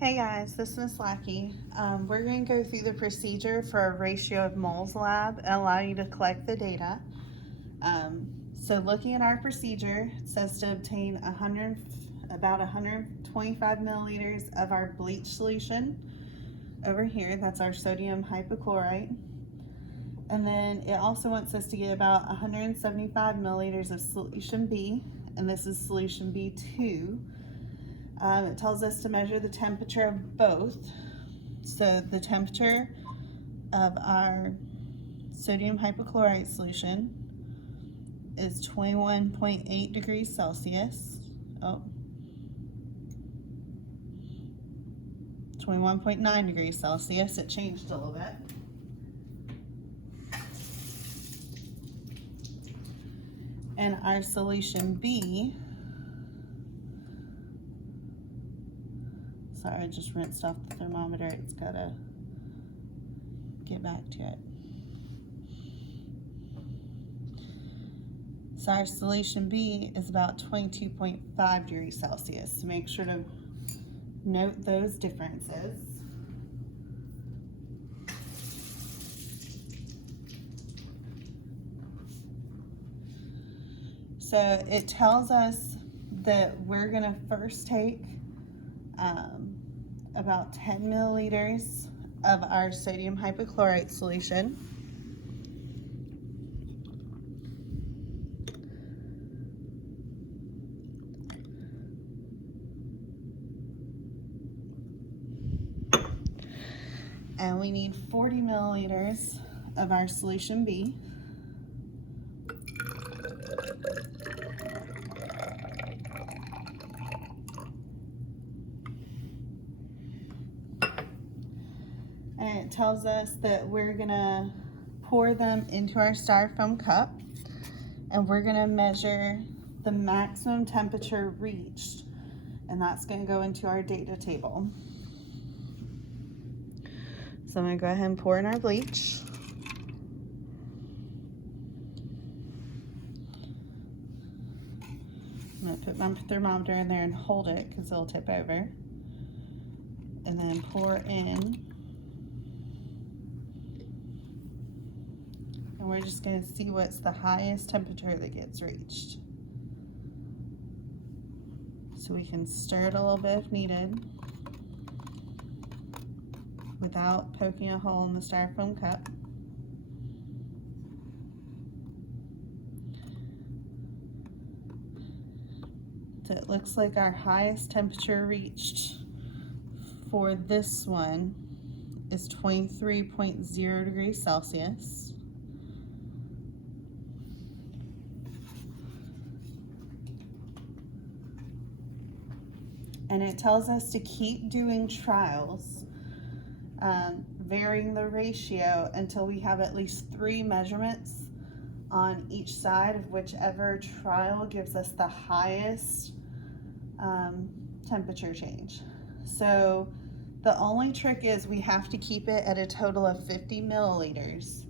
Hey guys, this is Miss Lackey. We're going to go through the procedure for a ratio of moles lab and allow you to collect the data. So looking at our procedure, it says to obtain about 125 milliliters of our bleach solution. Over here, that's our sodium hypochlorite. And then it also wants us to get about 175 milliliters of solution B, and this is solution B2. It tells us to measure the temperature of both. So the temperature of our sodium hypochlorite solution is 21.8 degrees Celsius. 21.9 degrees Celsius. It changed a little bit. And our solution B, sorry, I just rinsed off the thermometer. It's gotta get back to it. So our solution B is about 22.5 degrees Celsius. So make sure to note those differences. So it tells us that we're gonna first take about 10 milliliters of our sodium hypochlorite solution. And we need 40 milliliters of our solution B. And it tells us that we're gonna pour them into our styrofoam cup, and we're gonna measure the maximum temperature reached, and that's gonna go into our data table. So I'm gonna go ahead and pour in our bleach. I'm gonna put my thermometer in there and hold it because it'll tip over. And then pour in. And we're just gonna see what's the highest temperature that gets reached. So we can stir it a little bit if needed without poking a hole in the styrofoam cup. So it looks like our highest temperature reached for this one is 23.0 degrees Celsius. And it tells us to keep doing trials, varying the ratio until we have at least 3 measurements on each side of whichever trial gives us the highest temperature change. So the only trick is we have to keep it at a total of 50 milliliters.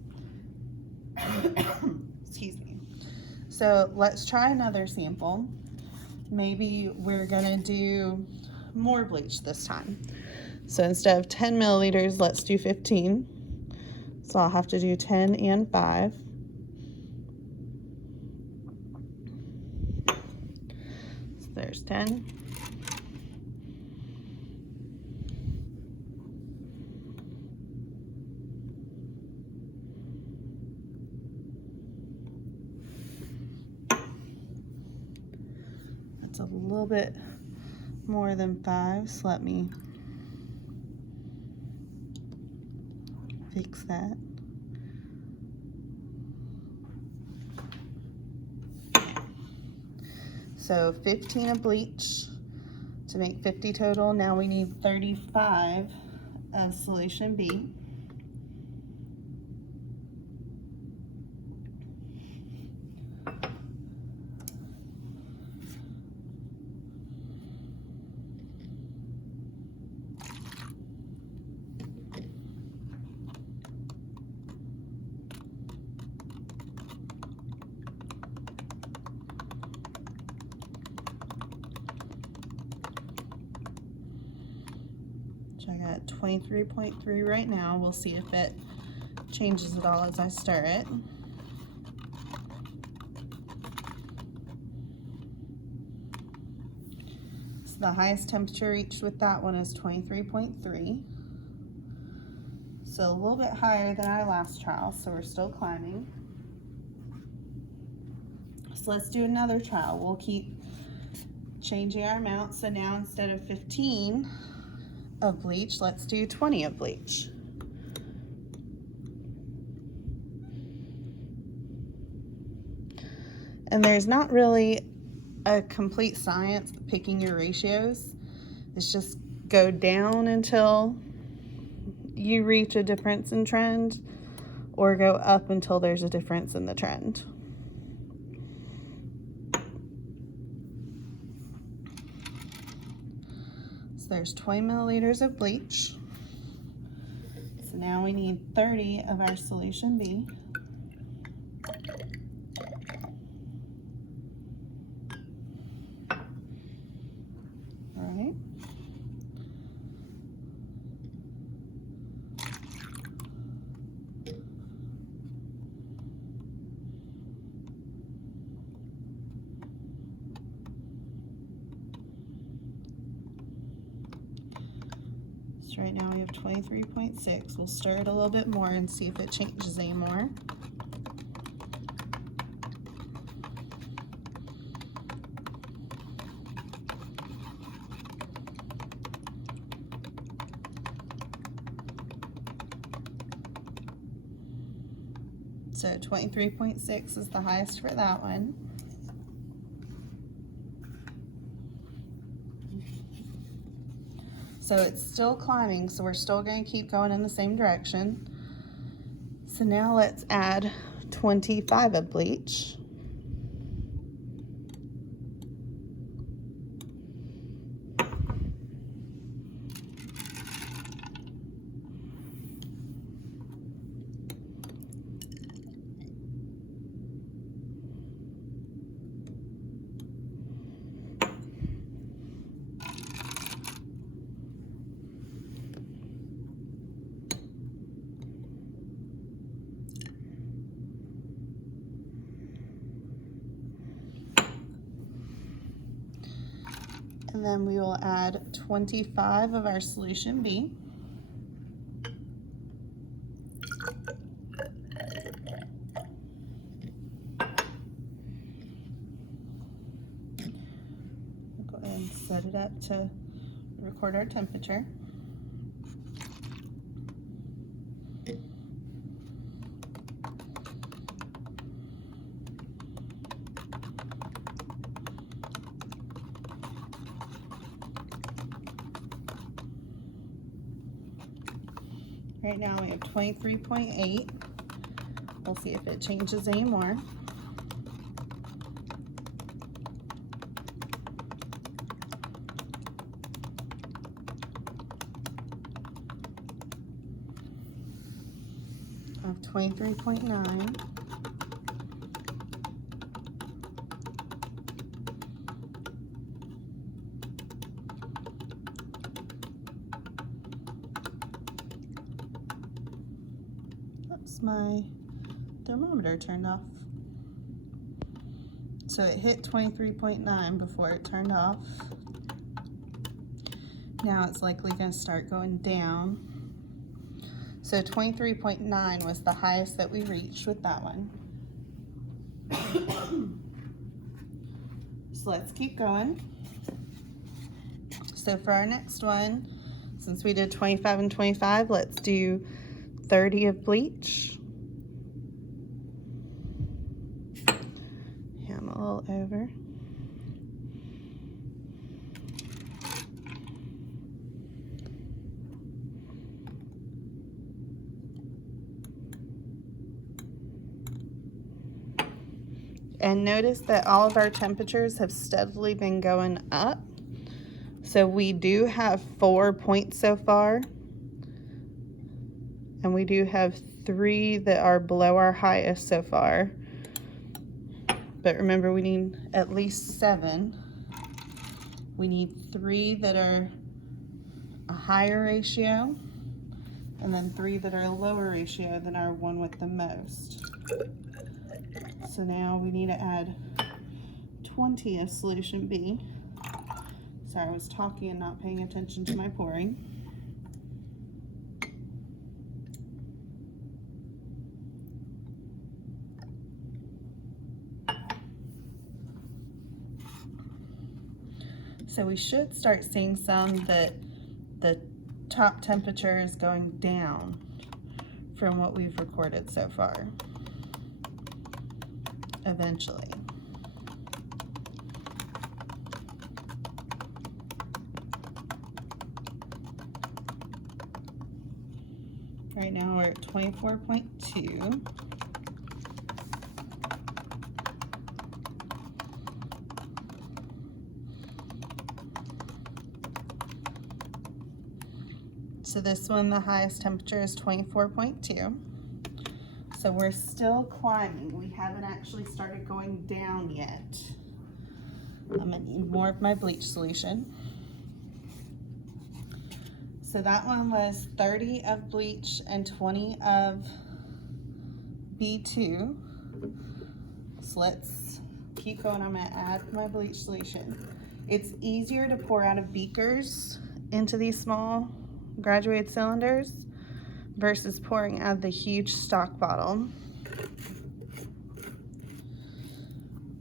Excuse me. So let's try another sample. Maybe we're gonna do more bleach this time. So instead of 10 milliliters, let's do 15. So I'll have to do 10 and 5. So there's 10. That's a little bit more than 5, so let me fix that. So 15 of bleach to make 50 total. Now we need 35 of solution B. which I got 23.3 right now. We'll see if it changes at all as I stir it. So the highest temperature reached with that one is 23.3. So a little bit higher than our last trial, so we're still climbing. So let's do another trial. We'll keep changing our amount. So now instead of 15 of bleach, let's do 20 of bleach. And there's not really a complete science picking your ratios. It's just go down until you reach a difference in trend, or go up until there's a difference in the trend. So there's 20 milliliters of bleach. So now we need 30 of our solution B. All right. So right now we have 23.6. We'll stir it a little bit more and see if it changes anymore. So 23.6 is the highest for that one. So it's still climbing, so we're still going to keep going in the same direction. So now let's add 25 of bleach. And then we will add 25 of our solution B. We'll go ahead and set it up to record our temperature. Right now we have 23.8. We'll see if it changes anymore. I have 23.9. My thermometer turned off. So it hit 23.9 before it turned off. Now it's likely going to start going down. So 23.9 was the highest that we reached with that one. So let's keep going. So for our next one, since we did 25 and 25, let's do 30 of bleach. Yeah, I'm a little over. And notice that all of our temperatures have steadily been going up. So we do have 4 points so far. And we do have 3 that are below our highest so far. But remember, we need at least 7. We need 3 that are a higher ratio, and then 3 that are a lower ratio than our one with the most. So now we need to add 20 of solution B. Sorry, I was talking and not paying attention to my pouring. So we should start seeing some that the top temperature is going down from what we've recorded so far, eventually. Right now we're at 24.2. So this one, the highest temperature is 24.2. So we're still climbing. We haven't actually started going down yet. I'm gonna need more of my bleach solution. So that one was 30 of bleach and 20 of B2. So let's keep going. I'm gonna add my bleach solution. It's easier to pour out of beakers into these small graduated cylinders versus pouring out of the huge stock bottle.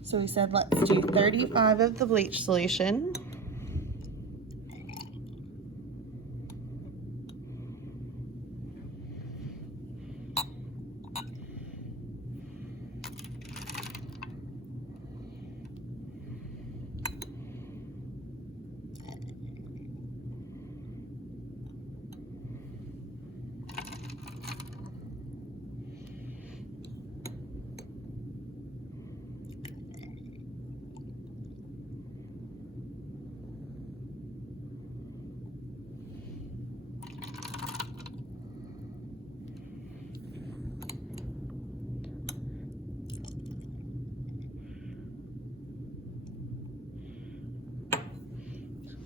So we said let's do 35 of the bleach solution.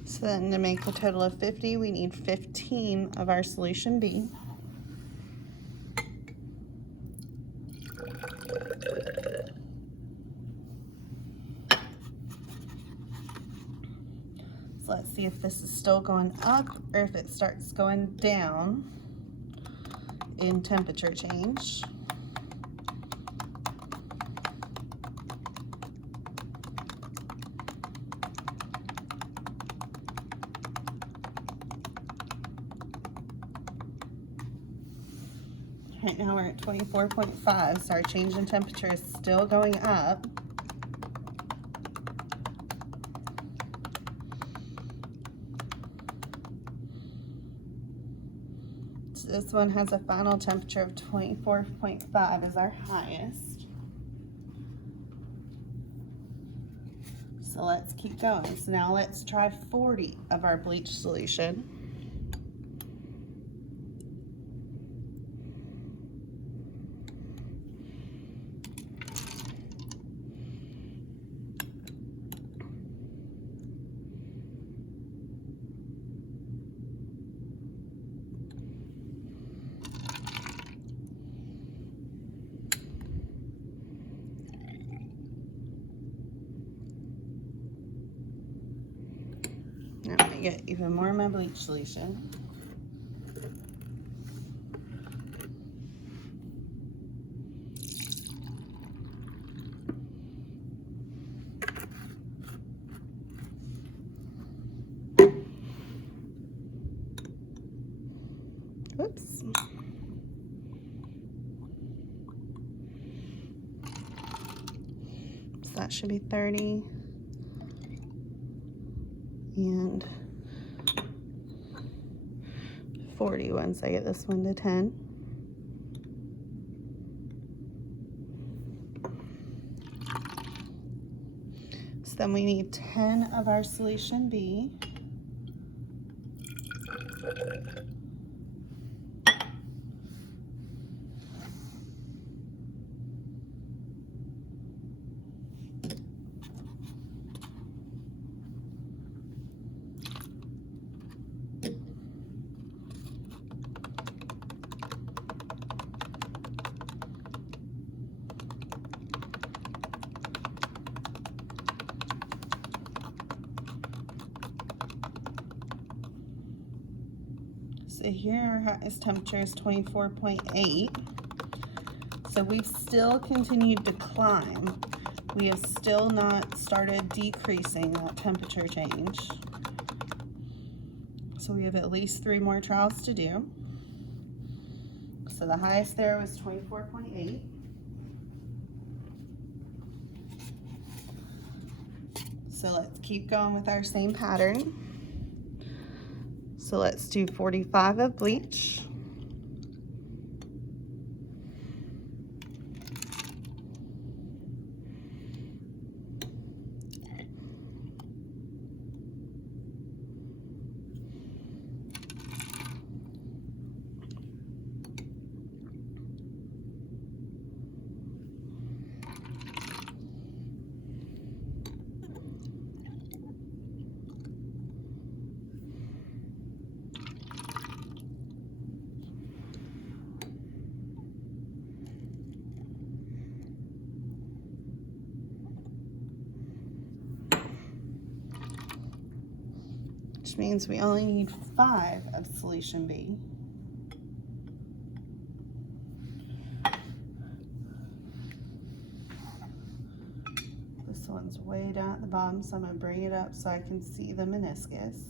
So then to make a total of 50, we need 15 of our solution B. So let's see if this is still going up or if it starts going down in temperature change. Right now we're at 24.5, so our change in temperature is still going up. So this one has a final temperature of 24.5 as our highest. So let's keep going. So now let's try 40 of our bleach solution. Now I'm gonna get even more of my bleach solution. Oops. So that should be 30. And 40 once I get this one to 10. So then we need 10 of our solution B. So here our highest temperature is 24.8. So we've still continued to climb. We have still not started decreasing that temperature change. So we have at least 3 more trials to do. So the highest there was 24.8. So let's keep going with our same pattern. So let's do 45 of bleach. Which means we only need 5 of solution B. This one's way down at the bottom, so I'm going to bring it up so I can see the meniscus.